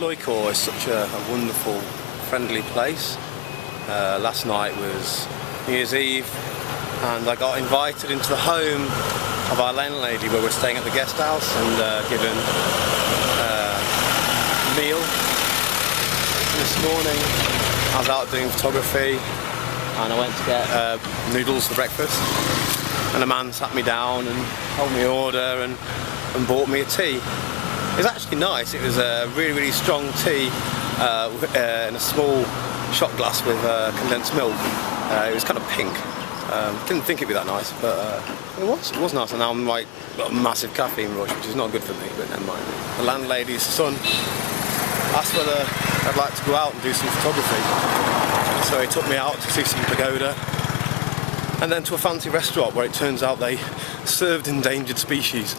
Loikaw is such a wonderful, friendly place. Last night was New Year's Eve and I got invited into the home of our landlady where we're staying at the guest house and given a meal. This morning I was out doing photography and I went to get noodles for breakfast and a man sat me down and told me order and bought me a tea. It was actually nice. It was a really strong tea in a small shot glass with condensed milk. It was kind of pink. Didn't think it'd be that nice, but it was nice. And now I'm like got a massive caffeine rush, which is not good for me, but never mind. The landlady's son asked whether I'd like to go out and do some photography. So he took me out to see some pagoda and then to a fancy restaurant where it turns out they served endangered species.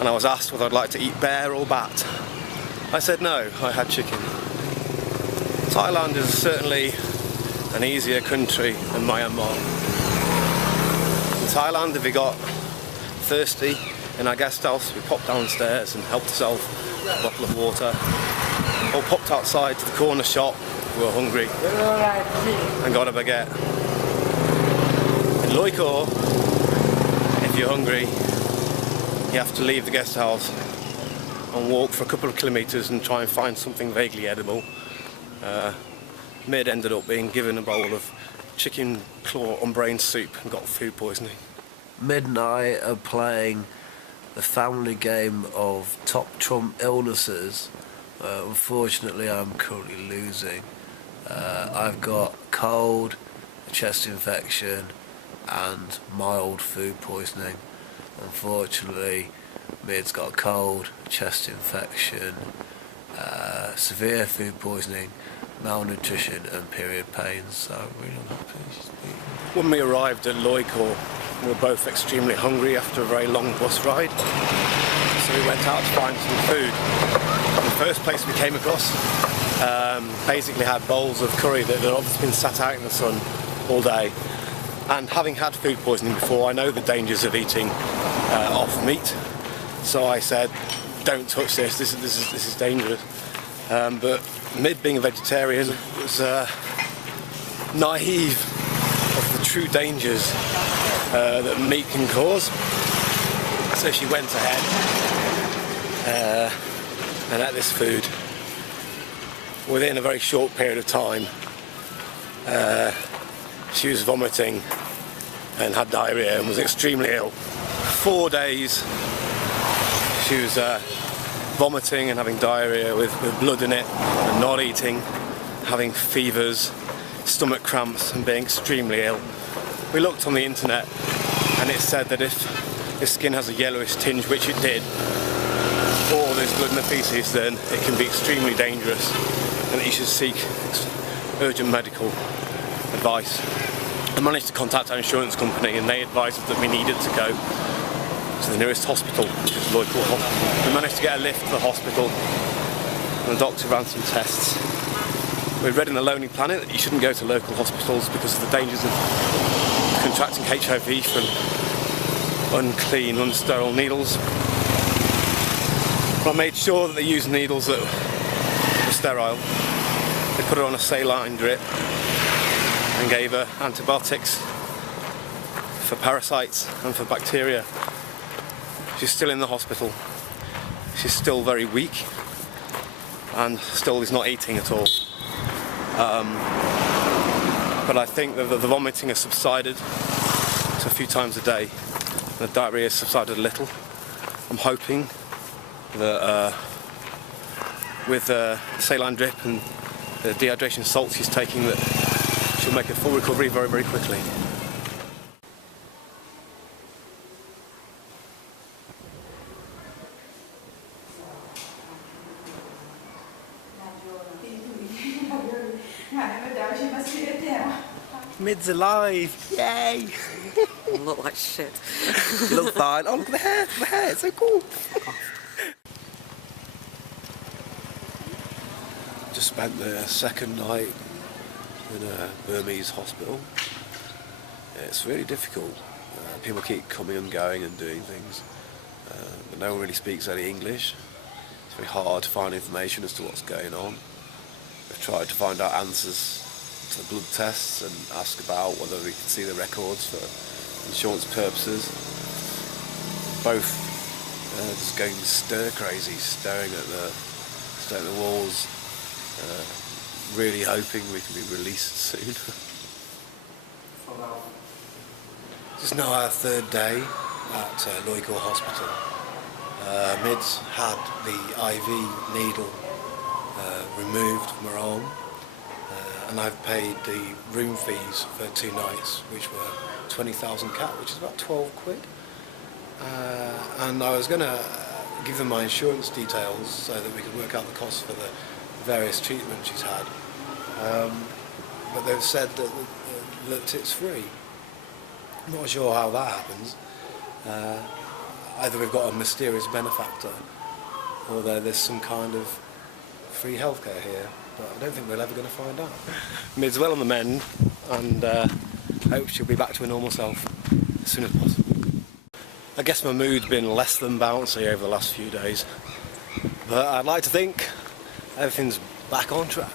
And I was asked whether I'd like to eat bear or bat. I said no, I had chicken. Thailand is certainly an easier country than Myanmar. In Thailand, if we got thirsty in our guest house, we popped downstairs and helped ourselves a bottle of water, or popped outside to the corner shop if we were hungry and got a baguette. In Loikaw, if you're hungry, you have to leave the guest house and walk for a couple of kilometres and try and find something vaguely edible. Mid ended up being given a bowl of chicken claw on brain soup and got food poisoning. Mid and I are playing the family game of top trump illnesses. Unfortunately, I'm currently losing. I've got cold, a chest infection and mild food poisoning. Unfortunately, Mid's got a cold, chest infection, severe food poisoning, malnutrition and period pains, so I'm really unhappy. When we arrived at Loikaw, we were both extremely hungry after a very long bus ride, so we went out to find some food. The first place we came across basically had bowls of curry that had obviously been sat out in the sun all day. And having had food poisoning before, I know the dangers of eating off meat. So I said, don't touch this, this is dangerous. But Mid, being a vegetarian, was naive of the true dangers that meat can cause. So she went ahead and ate this food. Within a very short period of time, she was vomiting and had diarrhoea and was extremely ill. 4 days she was vomiting and having diarrhoea with blood in it and not eating, having fevers, stomach cramps and being extremely ill. We looked on the internet and it said that if your skin has a yellowish tinge, which it did, or there's blood in the feces, then it can be extremely dangerous and that you should seek urgent medical advice. I managed to contact our insurance company and they advised us that we needed to go to the nearest hospital, which is Loikaw Hospital. We managed to get a lift to the hospital and the doctor ran some tests. We read in the Lonely Planet that you shouldn't go to local hospitals because of the dangers of contracting HIV from unclean, unsterile needles. But I made sure that they used needles that were sterile. They put her on a saline drip and gave her antibiotics for parasites and for bacteria. She's still in the hospital. She's still very weak and still is not eating at all. But I think that the vomiting has subsided to a few times a day. The diarrhoea has subsided a little. I'm hoping that with the saline drip and the dehydration salts she's taking, that she'll make a full recovery very quickly. Mid's alive! Yay! I look like shit. You look fine. Oh, look at the hair, it's so cool. Just spent the second night in a Burmese hospital. It's really difficult. People keep coming and going and doing things, but no one really speaks any English. It's very hard to find information as to what's going on. We've tried to find out answers to the blood tests and ask about whether we can see the records for insurance purposes. Both just going stir crazy, staring at the walls, really hoping we can be released soon. This is now our third day at Loikaw Hospital. Mid's had the IV needle removed from her arm, and I've paid the room fees for 2 nights, which were 20,000 cat, which is about 12 quid. And I was going to give them my insurance details so that we could work out the costs for the various treatments she's had. But they've said that it's free. I'm not sure how that happens. Either we've got a mysterious benefactor or there's some kind of free healthcare here, but I don't think we're ever going to find out. Mid's well on the mend, and hope she'll be back to her normal self as soon as possible. I guess my mood's been less than bouncy over the last few days, but I'd like to think everything's back on track.